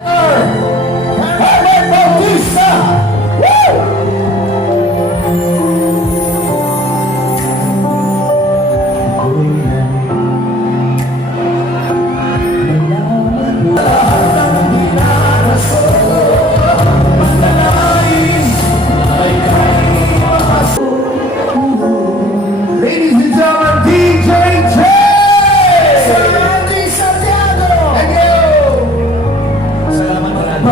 Herbert Bautista! Woo! Ladies and gentlemen, DJ J! Sandy Santiago! Thank you! Salamat ulit.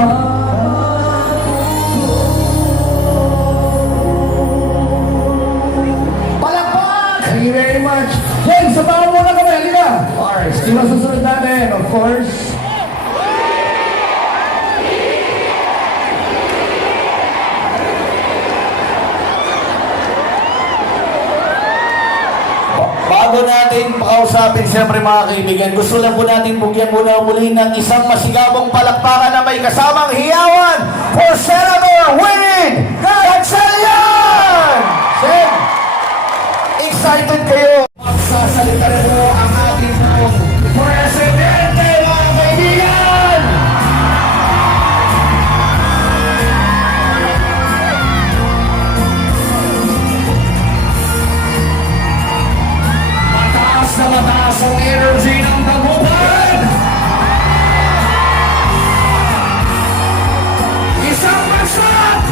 Palakpak! Thank you very much. Hey, sabahan muna kami. Halika! Alright, sino susunod natin? Of course. Bago natin pakausapin, siyempre mga kaibigan, gusto lang po natin bugyan muna muli ng isang masigabong palakpakan na may kasamang hiyawan for Senator Winnie Gatchalian! Sen, excited kayo? Magsasalita rin po ang ating Presidente, mga kaibigan! Mataas ang energy ng Dagupan! Isang magsat!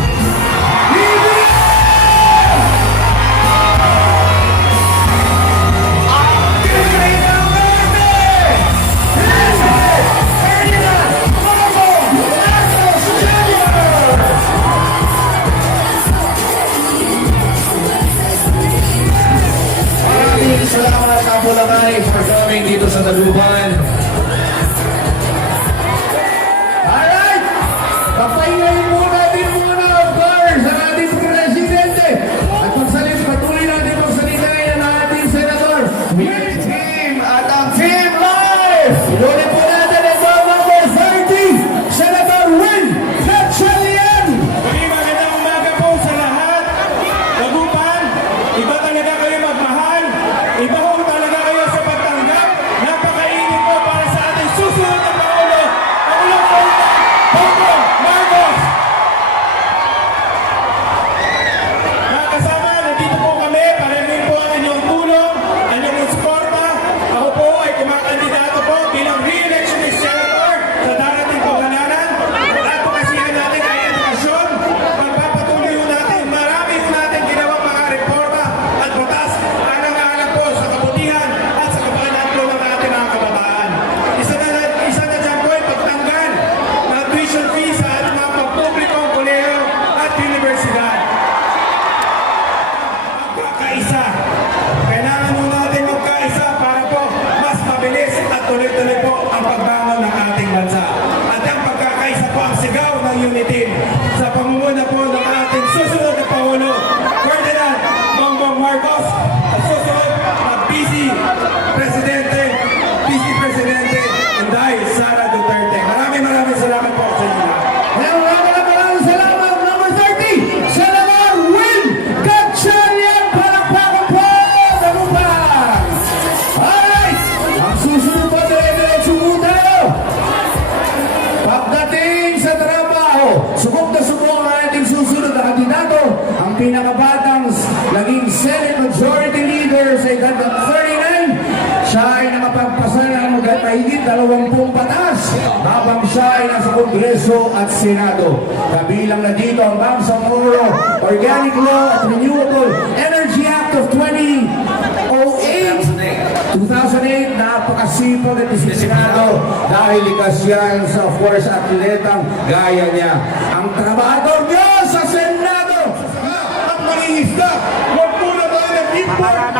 Ang tingin ng Verde! Ferdinand Marcos Jr. Maraming salamat sa Bulacan for coming dito sa Dagupan. Alright! Kapahingayin muna din muna, of course, ang ating Presidente. At patuloy natin magsalita ngayon ang ating Senator. Winning Team at ang Team Life! Inulit po natin ito, number 30, Senator Win Gatchalian! Magandang umaga po sa lahat. Dagupan, iba talaga kayo magmahal. Iba po talaga kayo sa pagtanggap. Napakainit po para sa ating susunod na Pangulo. Pangulong Bongbong Marcos. Mga kasama, nandito po kami para rin po ang inyong tulong, ang inyong suporta. Ako po ay kumakandidato po bilang re-election ni Senator sa darating po halalan. Napakasihan natin ay edukasyon. Magpapatuloy po natin, marami po natin ginawa mga reforma at batas alang-alang po sa kabutihan at sa kapakanan po ng ating mga kabataan. Isa na dyan po ay pagtanggal ng tuition fee sa ating mga pagpublikong kolehiyo at universidad. Magkakaisa. Kailangan mo natin magkaisa para po mas mabilis at tuloy-tuloy po ang pagbangon ng ating bansa. At ang pagkakaisa po ang sigaw ng unity sa pamumuno po ng ating susunod na Pangulo, Ferdinand Bongbong Marcos, at susunod na Vice Presidente Inday Sara Duterte. Maraming salamat po sa inyo. Maraming salamat, number 30, Senator Win Gatchalian! Palakpakan po, Dagupan! Alright! Ang susunod po, dire-diretso po tayo. Pagdating sa trabaho, subok na subok ang ating susunod na kandidato, ang pinakabatang naging Senate Majority Leader sa edad ng 39. Siya ay nakapagpasa ng mahigit 20 batas habang siya ay nasa Kongreso at Senado. Kabilang na dito ang Bangsamoro Organic Law at Renewable Energy Act of 2008, napakasipag at disiplinado dahil likas yan sa, of course, atletang gaya niya. Ang trabador niya sa Senado At mangingisda, huwag muna tayo nag-import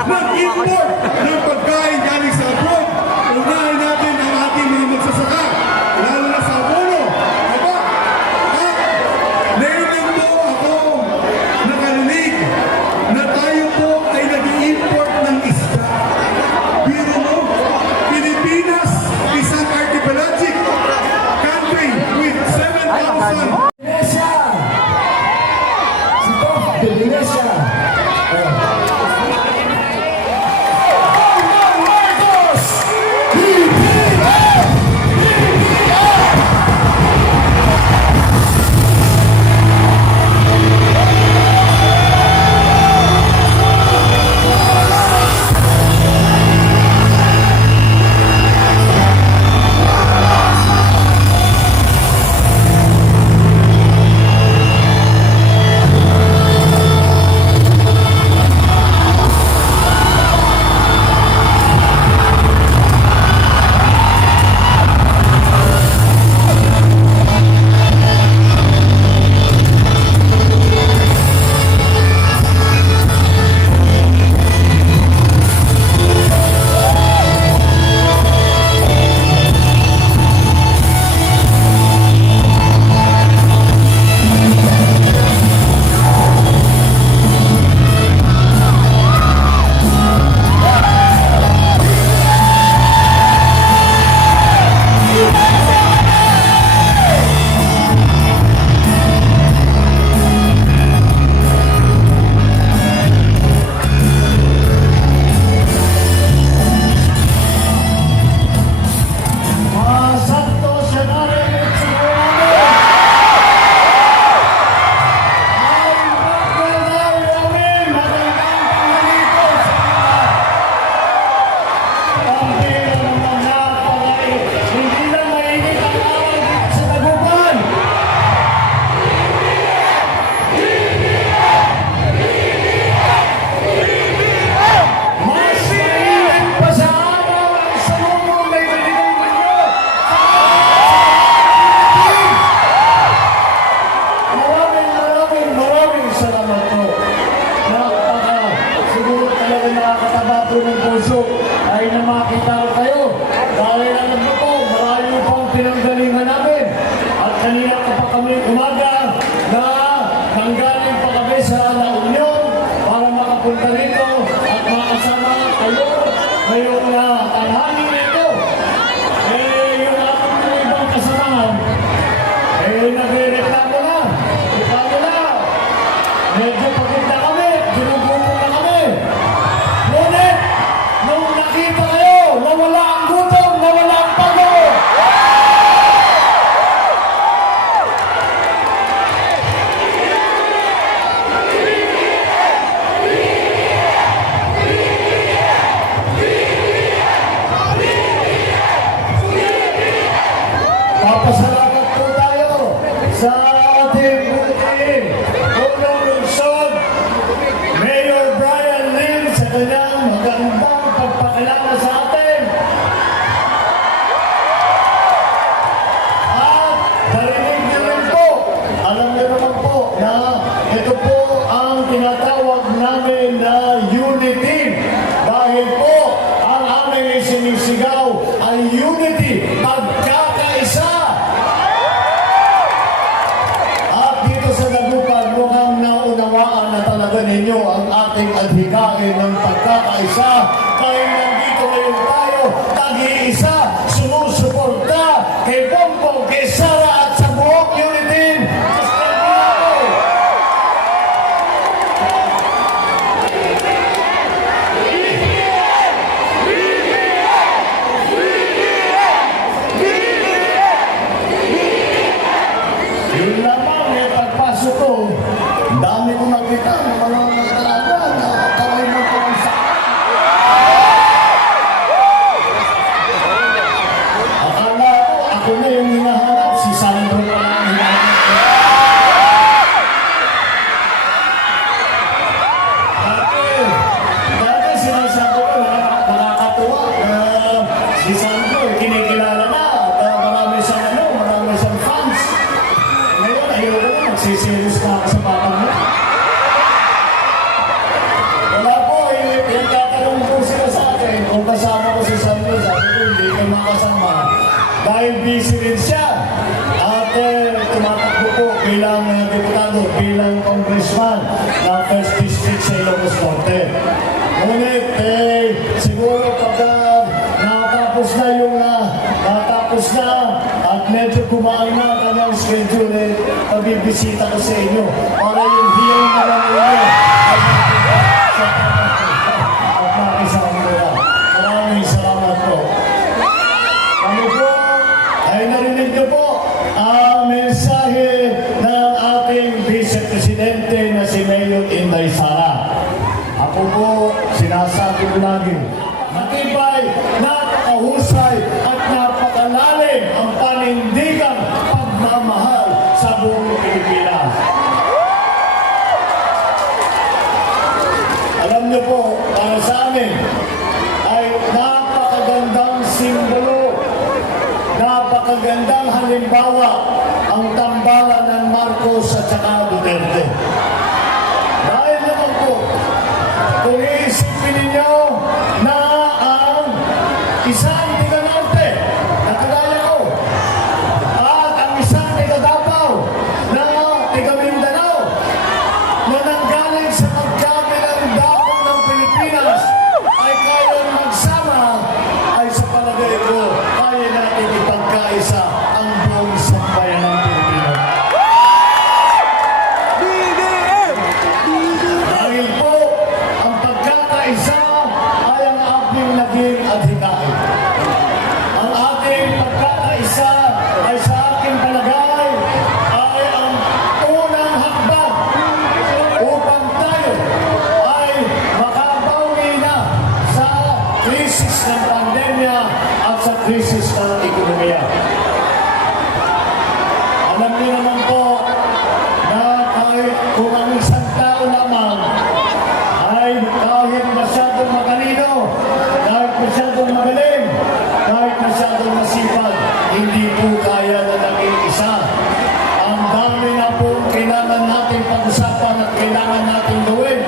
ng pagkain galing sa abroad. Unahin natin ang ating mga magsasaka, lalo na sa abono. Aba, ngayon lang po ako nakarinig na tayo po ay nag-import ng isda. Biro mo, Pilipinas, isang archipelagic country with 7,000 Indonesia! Si Prof. Indonesia! Marcos! ngayong tanghali nito, yung ating ibang kasamahan, nagre-reklamo na. Reklamo na. Medyo pagod na kami, ginugutom na kami. Ngunit, nung nakita kayo, nawala ang gutom, nawala ang pagod. Papasalamat po tayo sa ating buting unang lungsod, Mayor Brian Lim, sa kanyang magandang pagpakilala sa atin. At narinig niyo rin po, alam niyo naman po na ito po ang tinatawag namin na unity. Dahil po, ang aming isinisigaw ay unity, pagkakaisa. At dito sa Dagupan, mukhang naunawaan na talaga ninyo ang ating adhikain ng pagkakaisa. Kaya nandito ngayon tayo, tag-iisa, sumusuporta kay Bongbong, kay Sara at sa buong unity. Yun lamang, pagpasok ko, ang dami ko nakita ng mga talaga na kaway mo ko ang sa... Akala ko, ako na yung hinahanap, si Sandro pa lang ang hinahanap ko. Dati sinasabi ko, nakakatuwa na si Sandro, kinikilala na, at marami siyang fans. Ngayon, ayaw ko na, magsiserious na ako sa batang mo. Wala po, yung tatanong po sila sa akin, kung kasama ko si Sandro, sabi ko, hindi kayo makasama. Dahil busy rin siya. At tumatakbo po bilang deputado, bilang congressman ng 1st District sa Ilocos Norte. Ngunit, siguro pagka natapos na at medyo kumain na ang kanyang schedule, pabibisita ko sa inyo para yung hiyang na lang inyo ay sa at makisama ko na. Maraming salamat po. Kami po ay narinig niyo po ang mensahe ng ating Vice Presidente na si Mayor Inday Sara. Ako po, sinasabi ko lagi, matibay, napakahusay at napakalalim ang panindigang pagmamahal sa buong Pilipinas. Alam niyo po, para sa amin, ay napakagandang simbolo, napakagandang halimbawa ang tambalan ng Marcos at saka Duterte. Dahil naman po, kung iisipin ninyo na ang isang tiga Norte na kagaya ko at ang isang tiga Davao na tiga Mindanao na nanggaling sa magkabilang dako ng Pilipinas ay kayang magsama, ay sa palagay ko kaya natin ipagkaisa ang buong sambayan ng Pilipinas. Dahil po, ang pagkakaisa ay ang ating naging adhikain. Ang ating pagkakaisa ay sa aking palagay ay ang unang hakbang upang tayo ay makabawi na sa krisis ng pandemya at sa krisis ng ekonomiya. Alam niyo naman po na kahit kung ang isang tao lamang ay kahit masyadong matalino, kahit masyadong magaling, kahit masyadong masipag, hindi po kaya na naging isa. Ang dami na po kailangan natin pag-usapan at kailangan natin gawin.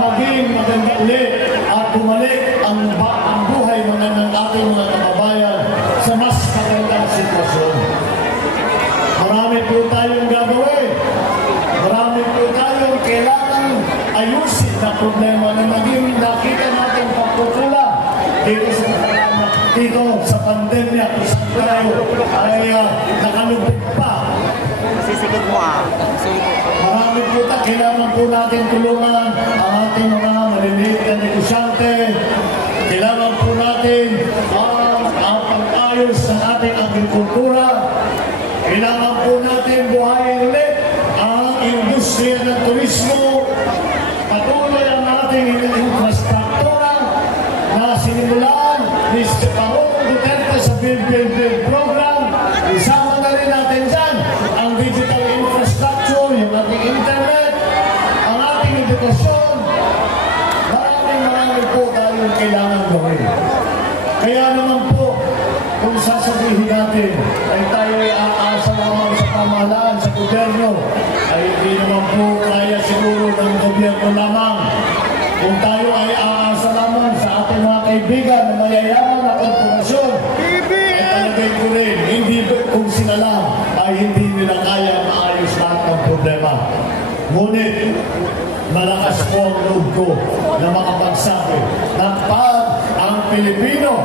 maging maganda ulit at bumalik ang buhay ng ating mga kababayan sa mas magandang sitwasyon. Marami po tayong gagawin. Marami po tayong kailangan ayusin na problema na naging nakita natin pagkukulang dito sa pandemya kung saan tayo ay nakalubog pa. Sisigit mo Marami po kailangan po natin tulungan ang ating mga maliliit na negosyante. Kailangan po natin ang pag-ayos ng ating agrikultura. Kailangan po natin buhayin ulit ang industriya ng turismo. Patuloy ang ating infrastruktura na sinimulan ni Pangulong Duterte sa Build Program. Isama na rin natin dyan ang digital infrastructure, yung ating internet, ang ating edukasyon. Marami po tayong kailangan gawin. Kaya naman po, kung sasabihin natin ay tayo ay aasa lamang sa pamahalaan, sa gobyerno, ay hindi naman po kaya siguro ng gobyerno lamang. Kung tayo ay aasa lamang sa ating mga kaibigan na mayayaman na korporasyon, ay talagay ko rin, hindi kung sila lang, ay hindi nila kaya maayos lahat ng problema. Ngunit, malakas po ang loob ko na makapagsabi na pag ang Pilipino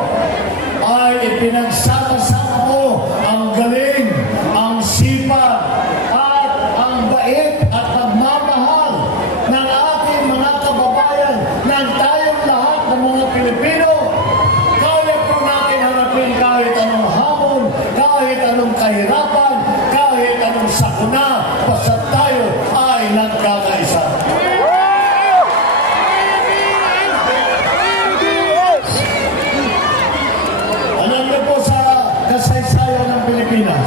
ay ipinagsama-sama mo ang galing, ang sipag, at ang bait at pagmamahal ng ating mga kababayan ng tayong lahat ng mga Pilipino, kaya po natin harapin kahit anong hamon, kahit anong kahirapan, kahit anong sakuna, basta tayo ay nagkakaisa. Alam niyo po sa kasaysayan ng Pilipinas,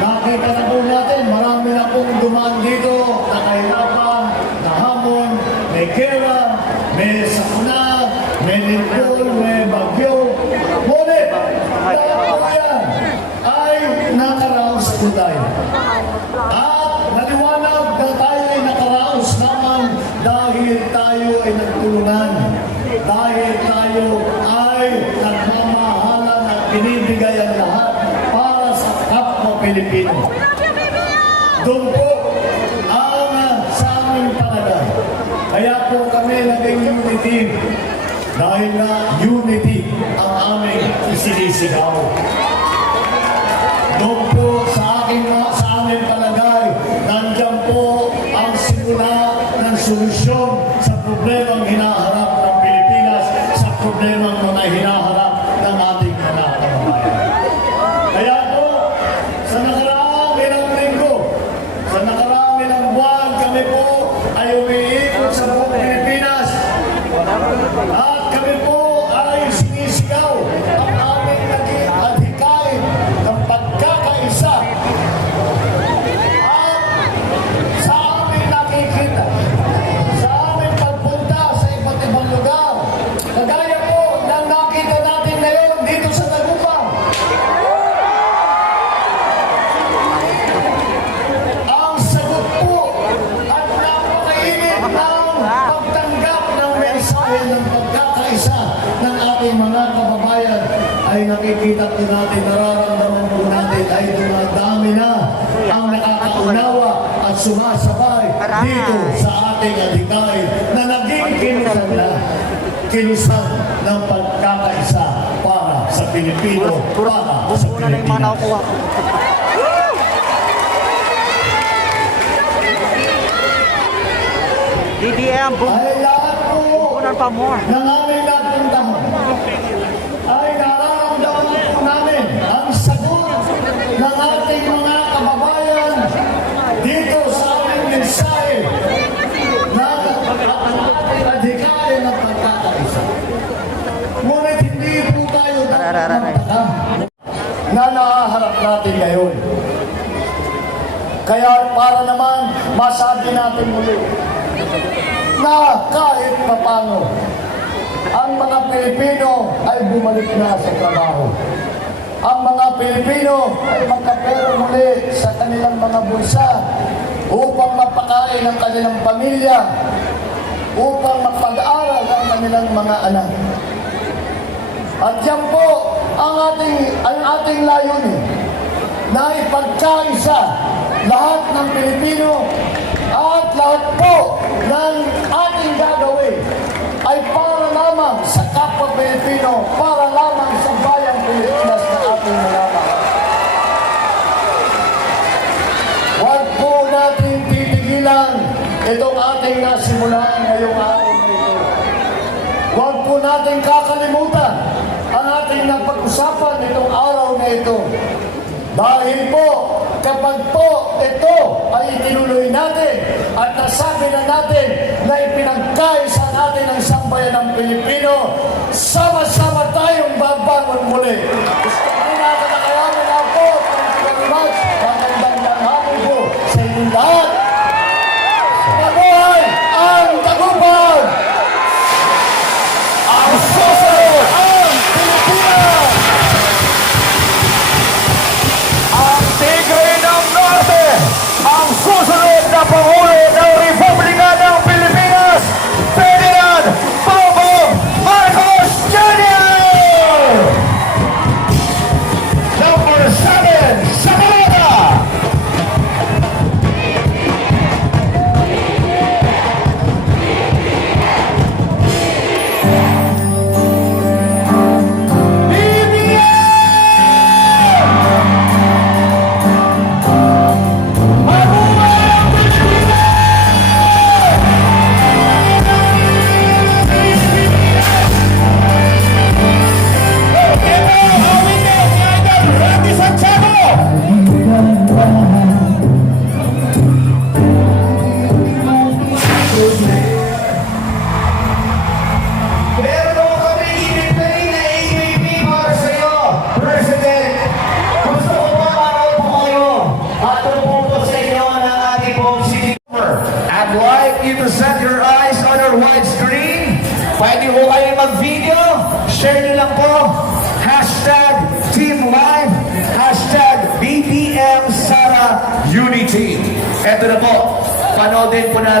nakita na po natin, marami na pong dumaan dito na kahirapan, na hamon, may kera, may sakuna, may lindol, may bagyo. Ngunit, lahat po yan ay nakaraos po tayo. At naliwanag na tayo ay nakaraos naman dahil tayo ay nagtulungan. Dahil tayo ay nagmamahalan at binibigay ang lahat para sa kapwa Pilipino. Doon po ang sa aming palagay. Kaya po kami naging unity. Dahil na unity ang aming isinisigaw. Doon po sa aming palagay, nandiyan po ang simula ng solusyon sa problemang hinaharap ng Pilipinas, sa problemang mga hinaharap ng ating mga kababayan. Kaya po, sa nakaraang ilang linggo, sa nakaraang ilang buwan, kami po ay umiikot sa buong Pilipinas. At kami po ay sinisigaw ang aming naging adhikain ng pagkakaisa. At sa aming nakikita, sa aming pagpunta sa iba't ibang lugar, kagaya po ng nakita natin ngayon dito sa Tagupang. Ang sagot po at napakainit ng pagtanggap ng mensahe ng pagkakaisa ng ating mga kababayan ay nakikita po natin, nararamdaman po natin ay dumadami na ang nakakaunawa at sumasabay dito sa ating adhikain na naging kilusan ng pagkakaisa para sa Pilipino, para sa Bumuna na yung mga Pilipinas. nakukuha ko. DDM, Ay lahat po bumuna pa more. ng aming napuntahan ay nararamdaman po namin ang sagot ng ating mga kababayan dito sa aming mensahe na ang ating adhikain ng pagkakaisa. Ngunit hindi po tayo magtaka na nahaharap natin ngayon. Kaya para naman masabi natin muli na kahit papano ang mga Pilipino ay bumalik na sa trabaho. Ang mga Pilipino ay magkapera muli sa kanilang mga bulsa upang mapakain ang kanilang pamilya. upang mapag-aral ang kanilang mga anak. At yan po ang ating layunin, na ipagkaisa lahat ng Pilipino at lahat po ng ating gagawin ay para lamang sa kapwa Pilipino, para lamang sa bayang Pilipinas na ating nalaman. Huwag po natin titigilan itong ating nasimulan ngayong araw na ito. Huwag po natin kakalimutan ang ating napag-usapan itong araw na ito. Dahil po, kapag po ito ay itinuloy natin at nasabi na natin na ipinagkaisa natin ang sambayan ng Pilipino, sama-sama tayong babangon muli. Gusto ko na katakayaman na po. Thank you very much. Magandang tanghali po sa inyong lahat. Mabuhay ang Tagubal! Ang susunod, Ang Pilipinas! ang Tigre ng Norte, ang susunod na Pangulo ng Republika ng Pilipinas, Ferdinand Bongbong Marcos Jr. Number 7 sa balota. Meron ako kami i-play na AKP para sa iyo, President. Gusto ko mapanood po kayo at tumupo po sa inyo ng ating pong city. I'd like you to set your eyes on your widescreen. Pwede po kayo mag-video. Share nyo lang po. Hashtag Team Live. Hashtag BBM Sara Unity. Ito na po. Panoodin po natin.